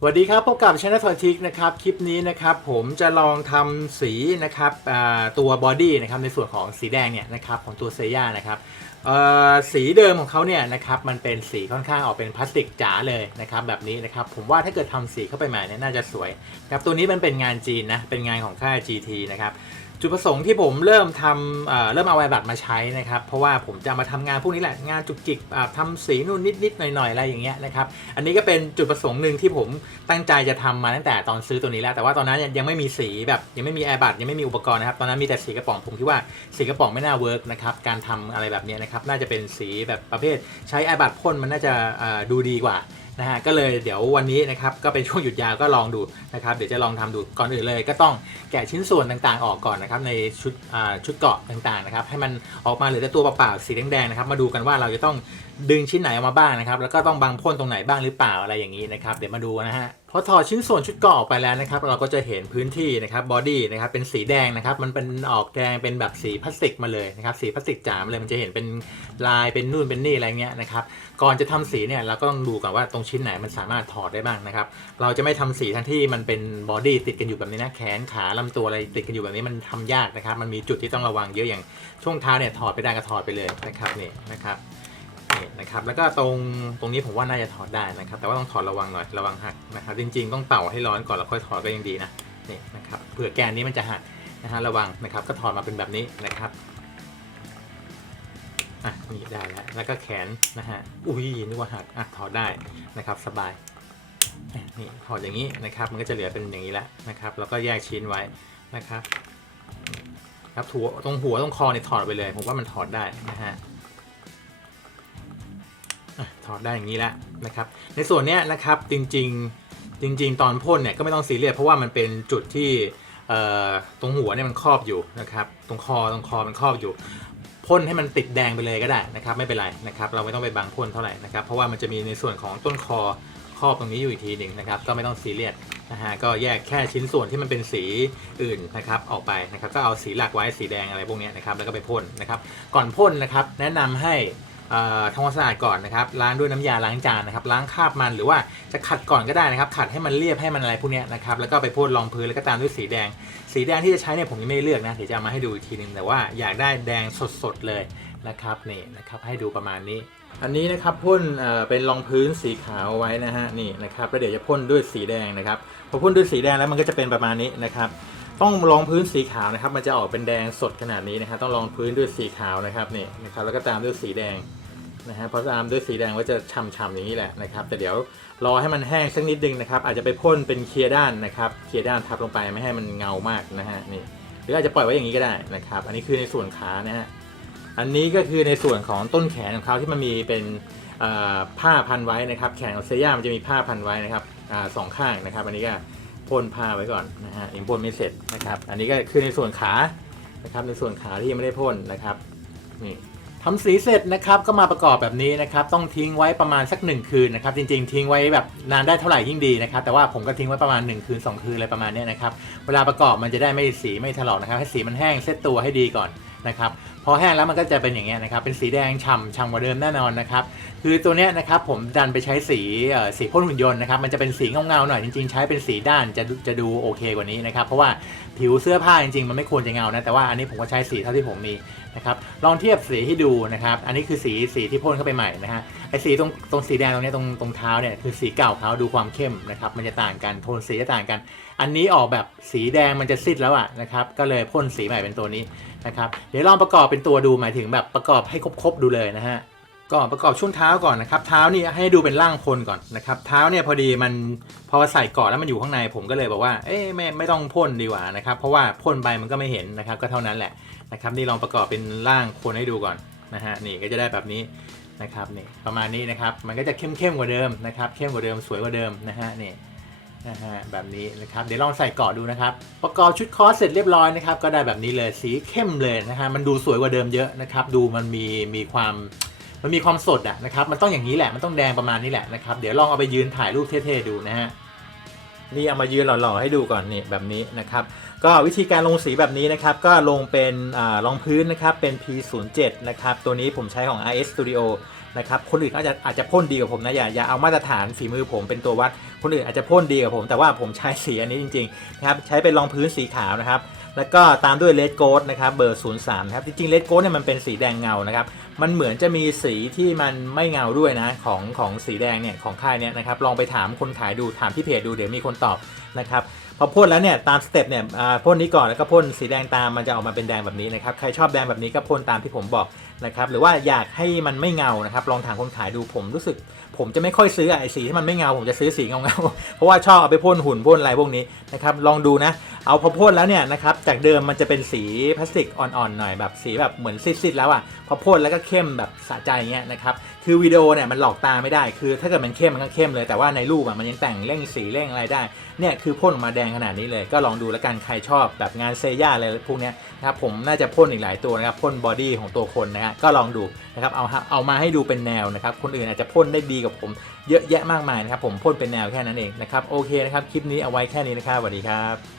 สวัสดีครับพบกับช anel ทอทิกนะครับคลิปนี้นะครับผมจะลองทำสีนะครับตัวบอดี้นะครับในส่วนของสีแดงเนี่ยนะครับของตัวเซย่านะครับสีเดิมของเขาเนี่ยนะครับมันเป็นสีค่อนข้างออกเป็นพลาสติกจ๋าเลยนะครับแบบนี้นะครับผมว่าถ้าเกิดทำสีเข้าไปใหม่เนี่ยน่าจะสวยครับตัวนี้มันเป็นงานจีนนะเป็นงานของค่าย GT นะครับ จุดประสงค์ที่ผมเริ่มทำเริ่มเอาไอบัตมาใช้นะครับ เพราะว่าผมจะมาทำงานพวกนี้แหละ งานจุกจิกอ่าทำสีนู่นนิดๆหน่อยๆอะไรอย่างเงี้ยนะครับ อันนี้ก็เป็นจุดประสงค์หนึ่งที่ผมตั้งใจจะทำมาตั้งแต่ตอนซื้อตัวนี้แล้ว แต่ว่าตอนนั้นยังไม่มีสีแบบยังไม่มีไอบัตยังไม่มีอุปกรณ์นะครับ ตอนนั้นมีแต่สีกระป๋อง ผมคิดว่าสีกระป๋องไม่น่าเวิร์กนะครับ การทำอะไรแบบนี้นะครับ น่าจะเป็นสีแบบประเภทใช้ไอบัตพ่นมันน่าจะดูดีกว่า นะฮะก็เลยเดี๋ยววันนี้นะครับก็เป็นช่วงหยุดยาวก็ลองดูนะครับเดี๋ยวจะลองทำดูก่อนอื่นเลย ก็ต้องแกะชิ้นส่วนต่างๆ ออกก่อนนะครับในชุดอ่าชุดเกาะต่างๆนะครับให้มันออกมาเหลือแต่ตัวเปล่าๆสีแดงๆนะครับมาดูกันว่าเราจะต้องดึงชิ้นไหนออกมาบ้างนะครับแล้วก็ต้องบังพ่นตรงไหนบ้างหรือเปล่าอะไรอย่างนี้นะครับเดี๋ยวมาดูนะฮะพอถอดชิ้นส่วนชุดเกาะออกไปแล้วนะครับ เราก็จะเห็นพื้นที่นะครับบอดี้นะครับเป็นสีแดงนะครับ มันเป็นออกแดงเป็นแบบสีพลาสติกมาเลยนะครับ สีพลาสติกจ๋ามาเลยมันจะเห็นเป็นลายเป็นนู่นเป็นนี่อะไรเงี้ยนะครับ ก่อนจะทำสีเนี่ยเราก็ต้องดูก่อนว่าตรงชิ้นไหนมันสามารถถอดได้บ้างนะครับ เราจะไม่ทำสีทั้งที่มันเป็นบอดี้ติดกันอยู่แบบนี้นะแขนขาลำตัวอะไรติดกันอยู่แบบนี้มันทำยากนะครับ มันมีจุดที่ต้องระวังเยอะอย่างช่วงเท้าเนี่ยถอดไปได้ก็ถอดไปเลยนะครับนี่นะครับ นี่นะครับแล้วก็ตรงตรงนี้ผมว่าน่าจะถอดได้นะครับ แต่ว่าต้องถอดระวังหน่อยระวังหักนะครับ จริง ๆ ต้องเป่าให้ร้อนก่อนแล้วค่อยถอดก็ยังดีนะนี่นะครับเผื่อแกนนี้มันจะหักนะฮะระวังนะครับ ก็ถอดมาเป็นแบบนี้นะครับอะนี่ได้แล้วแล้วก็แขนนะฮะอุ้ยนึกว่าหักอะถอดได้นะครับสบายนี่ถอดอย่างนี้นะครับ มันก็จะเหลือเป็นอย่างนี้แล้วนะครับ แล้วก็แยกชิ้นไว้นะครับครับถัวตรงหัวตรงคอเนี่ยถอดไปเลย ผมว่ามันถอดได้นะฮะ ถอดได้อย่างนี้แล้วนะครับ ในส่วนเนี้ยนะครับจริงๆจริง ๆ ตอนพ่นเนี่ยก็ไม่ต้องซีเรียสเพราะว่ามันเป็นจุดที่ตรงหัวเนี่ยมันครอบอยู่นะครับ ตรงคอตรงคอมันครอบอยู่พ่นให้มันติดแดงไปเลยก็ได้นะครับ ไม่เป็นไรนะครับ เราไม่ต้องไปบังพ่นเท่าไหร่นะครับ เพราะว่ามันจะมีในส่วนของต้นคอครอบตรงนี้อยู่อีกทีหนึ่งนะครับ ก็ไม่ต้องซีเรียสนะฮะก็แยกแค่ชิ้นส่วนที่มันเป็นสีอื่นนะครับออกไปนะครับก็เอาสีหลักไว้สีแดงอะไรพวกเนี้ยนะครับแล้วก็ไปพ่นนะครับ ก่อนพ่นนะครับ แนะนำให้ ทำความสะอาดก่อนนะครับล้างด้วยน้ำยาล้างจานนะครับล้างคราบมันหรือว่าจะขัดก่อนก็ได้นะครับขัดให้มันเรียบให้มันอะไรพวกนี้นะครับแล้วก็ไปพ่นรองพื้นแล้วก็ตามด้วยสีแดง สีแดงที่จะใช้เนี่ยผมยังไม่ได้เลือกนะเดี๋ยวจะเอามาให้ดูอีกทีนึงแต่ว่าอยากได้แดงสดๆเลยนะครับนี่นะครับให้ดูประมาณนี้ อันนี้นะครับพ่นเป็นรองพื้นสีขาวไว้นะฮะนี่นะครับแล้วเดี๋ยวจะพ่นด้วยสีแดงนะครับพอพ่นด้วยสีแดงแล้วมันก็จะเป็นประมาณนี้นะครับ ต้องรองพื้นสีขาวนะครับ มันจะออกเป็นแดงสดขนาดนี้นะครับ ต้องรองพื้นด้วยสีขาวนะครับนี่นะครับ แล้วก็ตามด้วยสีแดงนะฮะพอตามด้วยสีแดงก็จะฉ่ำๆอย่างนี้แหละนะครับ แต่เดี๋ยวรอให้มันแห้งสักนิดนึงนะครับ อาจจะไปพ่นเป็นเคลียร์ด้านนะครับเคลียร์ด้านทับลงไปไม่ให้มันเงามากนะฮะนี่หรืออาจจะปล่อยไว้อย่างนี้ก็ได้นะครับ อันนี้คือในส่วนขานะฮะอันนี้ก็คือในส่วนของต้นแขนของเขาที่มันมีเป็นผ้าพันไว้นะครับ แขนของเซย่ามันจะมีผ้าพันไว้นะครับอสองข้างนะครับ อันนี้ก็ พ่นผ้าไว้ก่อนนะฮะยังพ่นไม่เสร็จนะครับ อันนี้ก็คือในส่วนขานะครับ ในส่วนขาที่ยังไม่ได้พ่นนะครับนี่ทำสีเสร็จนะครับก็มาประกอบแบบนี้นะครับ ต้องทิ้งไว้ประมาณสักหนึ่งคืนนะครับ จริง ๆ ทิ้งไว้แบบนานได้เท่าไหร่ยิ่งดีนะครับ แต่ว่าผมก็ทิ้งไว้ประมาณ 1 คืน 2 คืนอะไรประมาณเนี้ยนะครับ เวลาประกอบมันจะได้ไม่สีไม่ถลอกนะครับ ให้สีมันแห้งเซตตัวให้ดีก่อน นะครับพอแห้งแล้วมันก็จะเป็นอย่างเงี้ยนะครับเป็นสีแดงฉ่ำฉ่ำกว่าเดิมแน่นอนนะครับคือตัวเนี้ยนะครับผมดันไปใช้สีสีพ่นหุ่นยนต์นะครับมันจะเป็นสีเงาๆหน่อยจริงๆ ใช้เป็นสีด้านจะดูจะดูโอเคกว่านี้นะครับเพราะว่าผิวเสื้อผ้าจริงๆ มันไม่ควรจะเงานะแต่ว่าอันนี้ผมก็ใช้สีเท่าที่ผมมีนะครับลองเทียบสีให้ดูนะครับอันนี้คือสีสีที่พ่นเข้าไปใหม่นะฮะไอสีตรงตรงสีแดงตรงนี้ตรงตรงเท้าเนี่ยคือสีเก่าเขาดูความเข้มนะครับมันจะต่างกันโทนสีจะต่างกัน อันนี้ออกแบบสีแดงมันจะซีดแล้วอะนะครับก็เลยพ่นสีใหม่เป็นตัวนี้ นะครับเดี๋ยวลองประกอบเป็นตัวดูหมายถึงแบบประกอบให้ครบๆดูเลยนะฮะก่อนประกอบช่วงเท้าก่อนนะครับเท้านี่ให้ดูเป็นร่างคนก่อนนะครับเท้าเนี่ยพอดีมันพอใส่เกาะแล้วมันอยู่ข้างในผมก็เลยบอกว่าเอ๊ะไม่ไม่ต้องพ่นดีกว่านะครับเพราะว่าพ่นไปมันก็ไม่เห็นนะครับก็เท่านั้นแหละนะครับนี่ลองประกอบเป็นร่างคนให้ดูก่อนนะฮะนี่ก็จะได้แบบนี้นะครับนี่ประมาณนี้นะครับมันก็จะเข้มเข้มๆกว่าเดิมนะครับเข้มกว่าเดิมสวยกว่าเดิมนะฮะนี่ นะฮะแบบนี้นะครับเดี๋ยวลองใส่เกาะดูนะครับ ประกอบชุดคอสเสร็จเรียบร้อยนะครับ ก็ได้แบบนี้เลยสีเข้มเลยนะฮะมันดูสวยกว่าเดิมเยอะนะครับ ดูมันมีมีความมันมีความสดอะนะครับ มันต้องอย่างนี้แหละมันต้องแดงประมาณนี้แหละนะครับ เดี๋ยวลองเอาไปยืนถ่ายรูปเท่ๆดูนะฮะ นี่เอามายืนหล่อๆให้ดูก่อนนี่แบบนี้นะครับ ก็วิธีการลงสีแบบนี้นะครับ ก็ลงเป็นอารองพื้นนะครับเป็น P07 นะครับ ตัวนี้ผมใช้ของ RS Studio นะครับคนอื่นอาจจะอาจจะพ่นดีกว่าผมนะอย่าอย่าเอามาตรฐานฝีมือผมเป็นตัววัด คนอื่นอาจจะพ่นดีกว่าผม แต่ว่าผมใช้สีอันนี้จริงๆนะครับใช้เป็นรองพื้นสีขาวนะครับ แล้วก็ตามด้วยเลดโกดนะครับเบอร์03นะครับจริงๆเลดโกดเนี่ยมันเป็นสีแดงเงานะครับมันเหมือนจะมีสีที่มันไม่เงาด้วยนะของของสีแดงเนี่ยของค่ายเนี่ยนะครับลองไปถามคนขายดูถามที่เพจดูเดี๋ยวมีคนตอบนะครับพอพ่นแล้วเนี่ยตามสเต็ปเนี่ยพ่นนี้ก่อนแล้วก็พ่นสีแดงตามมันจะออกมาเป็นแดงแบบนี้นะครับใครชอบแดงแบบนี้ก็พ่นตามที่ผมบอก นะครับหรือว่าอยากให้มันไม่เงานะครับลองถามคนขายดูผมรู้สึก ผมจะไม่ค่อยซื้อไอ้สีที่มันไม่เงา ผมจะซื้อสีเงาเงาเพราะว่าชอบเอาไปพ่นหุ่นพ่นอะไรพวกนี้นะครับลองดูนะ เอาพอพ่นแล้วเนี่ยนะครับจากเดิมมันจะเป็นสีพลาสติกอ่อนๆหน่อยแบบสีแบบเหมือนซีดๆแล้วอะพอพ่นแล้วก็เข้มแบบสะใจเงี้ยนะครับคือวิดีโอเนี่ยมันหลอกตาไม่ได้ คือถ้าเกิดมันเข้มมันก็เข้มเลยแต่ว่าในรูปอะมันยังแต่งเร่งสีเร่งอะไรได้เนี่ยคือพ่นออกมาแดงขนาดนี้เลย ก็ลองดูแล้วกันใครชอบแบบงานเซย่าอะไรพวกเนี้ยนะครับผมน่าจะพ่นอีกหลายตัวนะครับพ่นบอดี้ของตัวคนนะฮะก็ลองดูนะครับเอาเอามาให้ดูเป็นแนวนะครับคนอื่นอาจจะพ่นได้ดีกับผมเยอะแยะมากมายนะครับผมพ่นเป็นแนวแค่นั้นเองนะครับโอเคนะครับคลิปนี้เอาไว้แค่นี้นะครับสวัสดีครับ